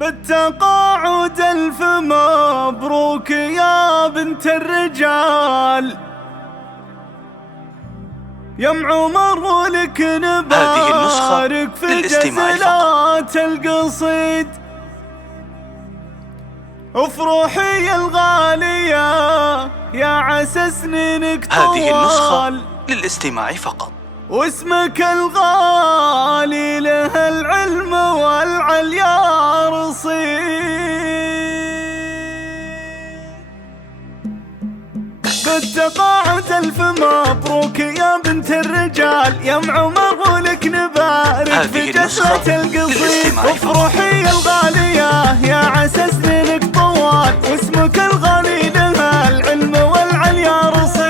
بالتقاعد ألف مبروك يا بنت الرجال، يا ام عمر ولك نبارك في جزلات القصيد. افرحي الغالية يا عسى سنينك طوال، هذه النسخة للاستماع فقط. واسمك الغالي له العلم والعليا رصيد. بالتقاعد ألف مبروك يا بنت الرجال، يا ام عمر ولك نبارك في جسرة القصيد. افرحي الغالية يا عسى سنينك طوال، واسمك الغالي له العلم والعليا رصيد.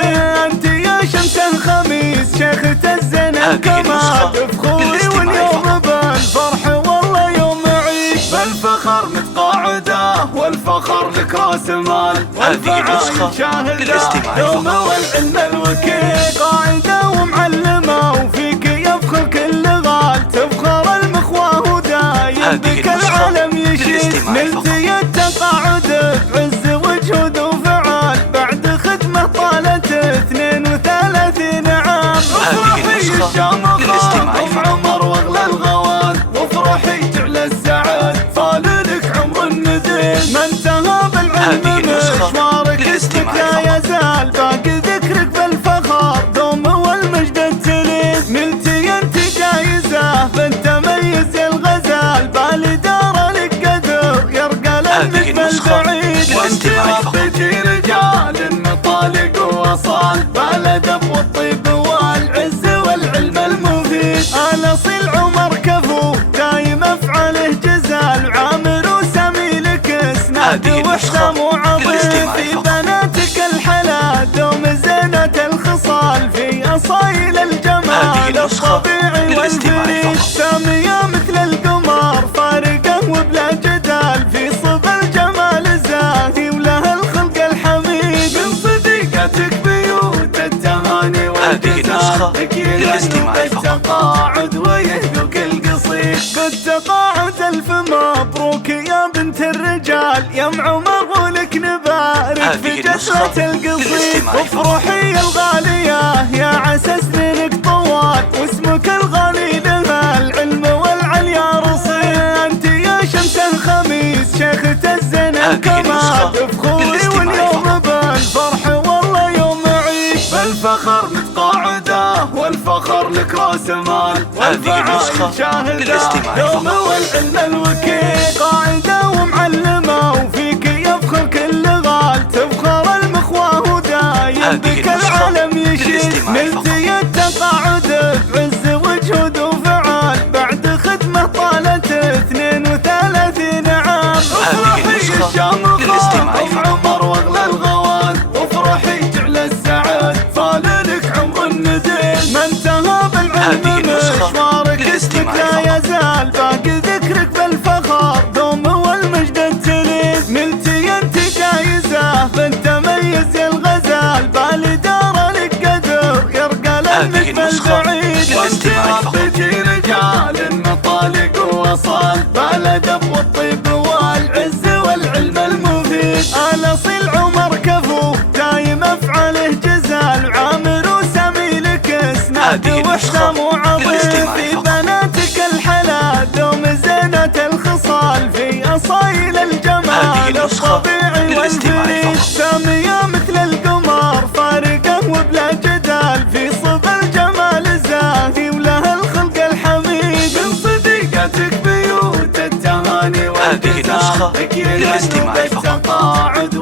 انت يا شمس الخميس شيخة الزين الكمال، افخري واليوم بالفرح والله يوم عيد. بالفخر متقاعده والفخر لك راس مال، والفعال شاهده يوم والعلم الوكيل. قاعده ومعلمه وفيك يفخر كل غال، تفخر المخواه ودايم بك العالم يشيد. نلتي التقاعد بعز وجهود وفعال، بعد خدمه طالت 32 عام. افرحي الشامخه ام عمر واغلى الغوال، وافرحي تعلى السعد فالك عمر النديل. ما انتهى بالعلم مشوارك اسمك لا يزال، باقي ذكرك بالفخر دوم والمجد التليد. نلتي انت جايزه بالتميز يا الغزال، بالاداره لك قدر يرقى لانك بالبعيد. وانت ربيتي رجال مطالق ووصال، بالادب والطيب والعز والعلم المفيد. الاصيل عمر كفو دايم افعاله جزال، عامر وسامي لك اسناد وحسام وعظيم. في بناتك الحلا دوم زينة الخصال، في اصايل الجمال الطبيعي والفريد. سامية مثل القمر فارقة وبلا جدال، في صب الجمال زاهي وله الخلق الحميد. من صديقتك بيوت التهاني والجزال، الاستماع بالتقاعد ويهدوك القصيد. بالتقاعد ألف مبروك يا بنت الرجال، يا ام عمر ولك نبارك في جسرة القصيد. افرحي الغالية يا عسى سنينك طوال، واسمك الغالي له العلم والعليا رصيد. انت يا شمس الخميس شيخة الزين الكمال، افخري واليوم بالفرح والله يوم عيد. بالفخر متقاعده والفخر لك راس مال، والفعال شاهده يوم والعلم الوكيل. قاعده ومعلمه وفيك يفخر كل غال، تفخر المخواه ودايم بك العالم يشيد. نلتي التقاعد بعز وجهود وفعال، بعد خدمه طالت 32 عام. افرحي الشامخه ام عمر واغلى الغوال، وافرحي تعلى السعد فالك عمر النديل. ما انتهى بالعلم مشوارك اسمك لا يزال، باقي ذكرك بالفخر دوم والمجد التليد. نلتي انت جايزه بالتميز يا الغزال، بالاداره لك قدر يرقى لانك بالبعيد. وانت ربيتي رجال مطالق ووصال، بالادب والطيب والعز والعلم المفيد. الاصيل عمر كفو دايم افعاله جزال، عامر وسامي لك اسناد وحسام وعظيم. في بناتك الحلا دوم زينة الخصال، في اصايل الجمال الطبيعي والفريد. سامية مثل القمر فارقة وبلا جدال، في صب الجمال زاهي وله الخلق الحميد. من صديقتك بيوت التهاني والجزال، الاستماع بالتقاعد